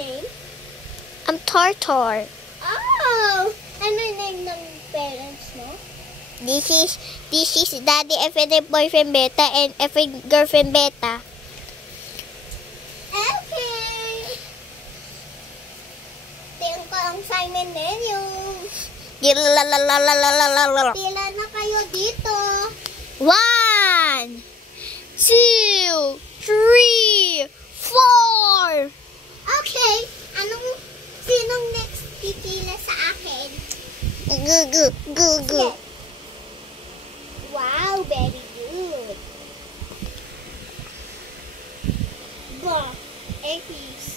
name? I'm Tartar. Oh! Ano yung name ng parents mo? This is Daddy FNF boyfriend Beta and FN girlfriend Beta. Okay! Tingnan ko ang Simon menu. Pila na kayo dito. 1, 2, 3, 4. Okay, sinong next pipila sa akin? Go. Yes. Wow, very good. Ba, Epis.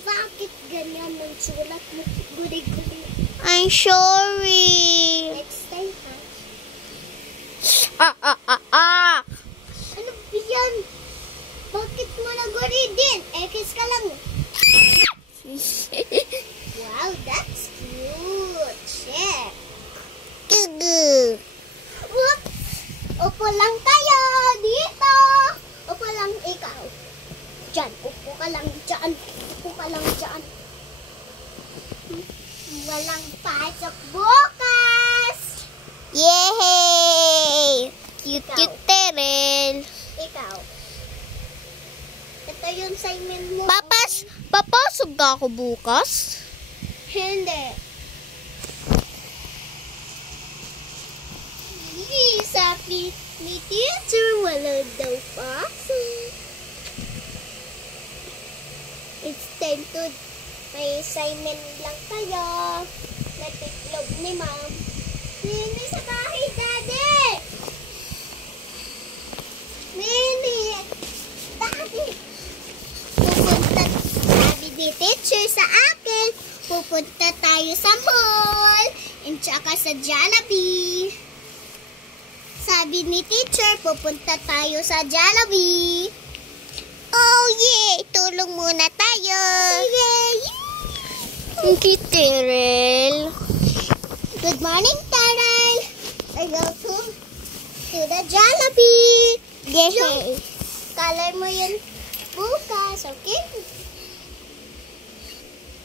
Bakit ganyan ng sulat mo? Gudi-gudi. I'm sorry. Next time, ha? Ano ba yan? Bakit mo naguri din? Ekis ka lang. Wow, that's cute. Check. Whoops! Upo lang tayo dito. Upo lang ikaw. Diyan, upo ka lang dyan. Upo ka lang dyan. Walang pasok bukas. Yay! Cute Terel. Ikaw. Ito yung assignment mo. Papasok ka ako bukas? Hindi. Sabi ni teacher, wala daw pasok. It's time to may assignment lang kayo. Natiklog ni ma'am. Nini sa bahay, daddy! Nini! Daddy! Sabi ni teacher sa akin, pupunta tayo sa mall, and tsaka sa Jollibee. Sabi ni teacher, pupunta tayo sa Jollibee. Oh yeah! Tulong muna tayo. Sige! Thank you, Terel. Good morning, Terel. I go to the Jollibee. Yay! Color mo yun bukas, okay?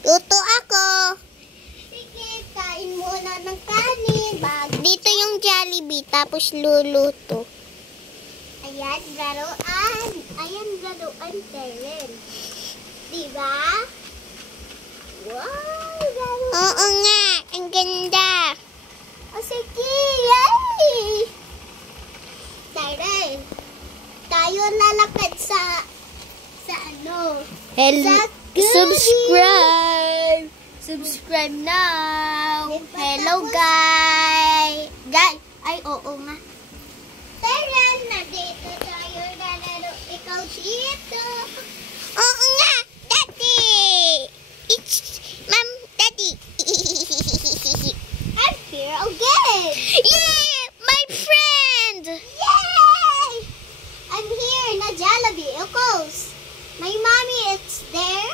Luto ako. Sige, kain muna ng kanin. Dito yung Jollibee, tapos luluto. Ayan, laruan. Ayan, laruan, Terel. Diba? Wow, laruan. Oo nga, ang ganda. O sige, yay! Terel, tayo lalakad sa ano? Hello. Sa Subscribe. Subscribe now. Hello, guys. Ay, oo nga. Terel, nandito tayo lalaro. Ikaw dito. Oo nga, Daddy. It's Mom, Daddy. I'm here again. Yeah, my friend. Yay! I'm here na Jollibee. Of course. My mommy is there.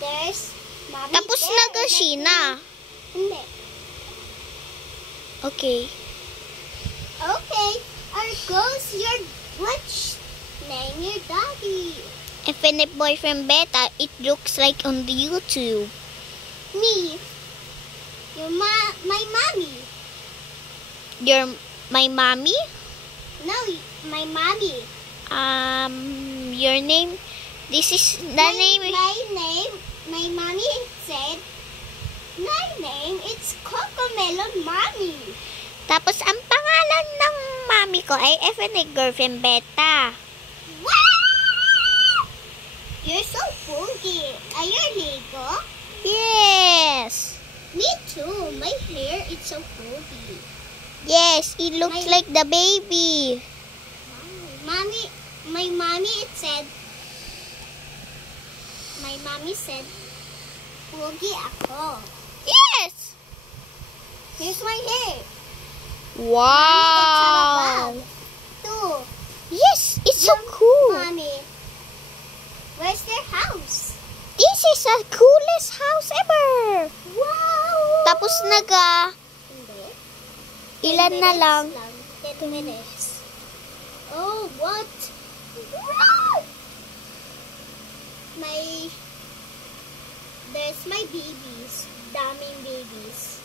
There's mommy. Tapos there. na ka, Sheena. Hindi. Okay. Okay. Or goes your what's name your daddy? FNF boyfriend Beta, it looks like on the YouTube. Me. My mommy. My mommy? No, my mommy. Your name? This is the name. My mommy said, my name is Cocomelon Mommy. Tapos ang pangalan ng mami ko ay FNF girlfriend Beta. Wow! You're so funky. Are you Lego? Yes. Me too. My hair is so funky. Yes, it looks like the baby. My mommy said, pogi ako. Yes. Here's my hair. Wow. Too. Yes, it's so cool. Mommy, where's their house? This is the coolest house ever. Wow. Tapos Hindi. ilan na lang? 10 minutes. Oh, what? There's my babies. Daming babies.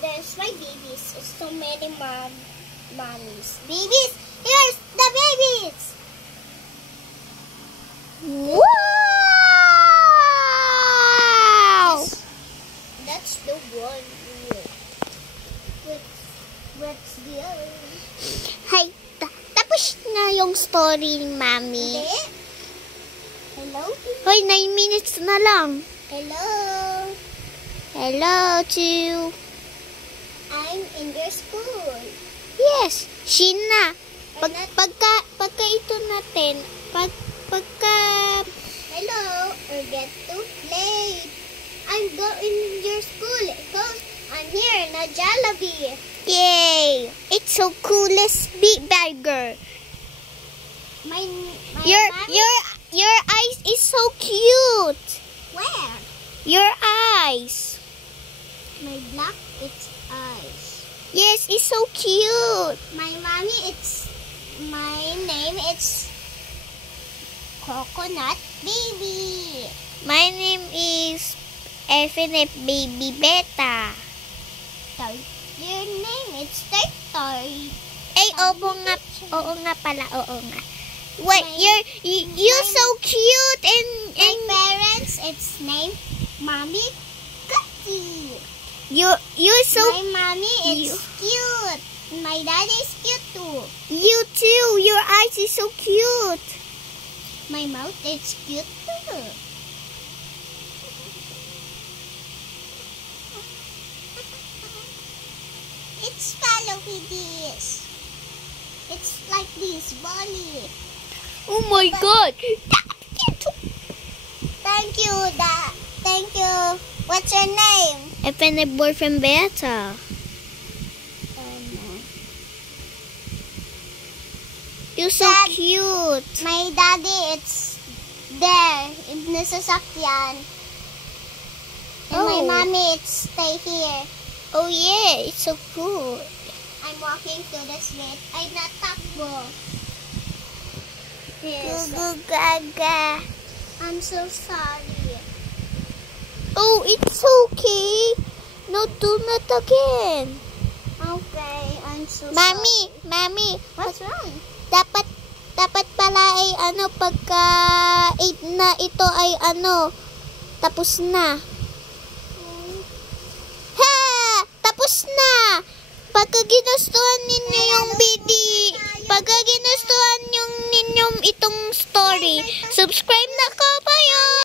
There's my babies. So many mommies. Babies! Here's the babies! Wow! That's the one. What's the other? Hay, tapos na yung story ni Mami. Hindi. Hello? Hoy, 9 minutes na lang. Hello? Hello to... I'm in your school. Yes, Sheena. Pagka ito natin, pagka... Hello? Or get to play. I'm going in your school because I'm here in a Jollibee. Yay! It's so coolest big burger. My Your mommy- your eyes is so cute. Where? Your eyes. My black, it's eyes. Yes, it's so cute. My mommy, my name, it's Coconut Baby. My name is FNF Baby Beta. Your name, it's Toy. Ay, oo nga pala, oo nga. What, you're so cute and My parents, it's named Mommy Cookie. you're so My mommy, it's cute. My daddy is cute too. you too. Your eyes is so cute. My mouth, it's cute too. It's follow with this. It's like this, Bonnie. Oh my God. Thank you, Thank you. What's your name? FNF Boyfriend Beta. You're so Dad. cute. My daddy, it's there in the sasakyan. And my Oh. mommy, it's stay here. Oh yeah, it's so cool. I'm walking to the street. Ay, natakbo. Yes. Gugu gaga. I'm so sorry. Oh, it's okay. No, do not again. Okay, I'm so Mami, sorry. Mami, What's wrong? dapat pala ay pagka 8 na ito ay tapos na. Ha! Tapos na! Pagka ginustuhan ninyo yung pagka ginustuhan yung ninyong itong story, subscribe na ka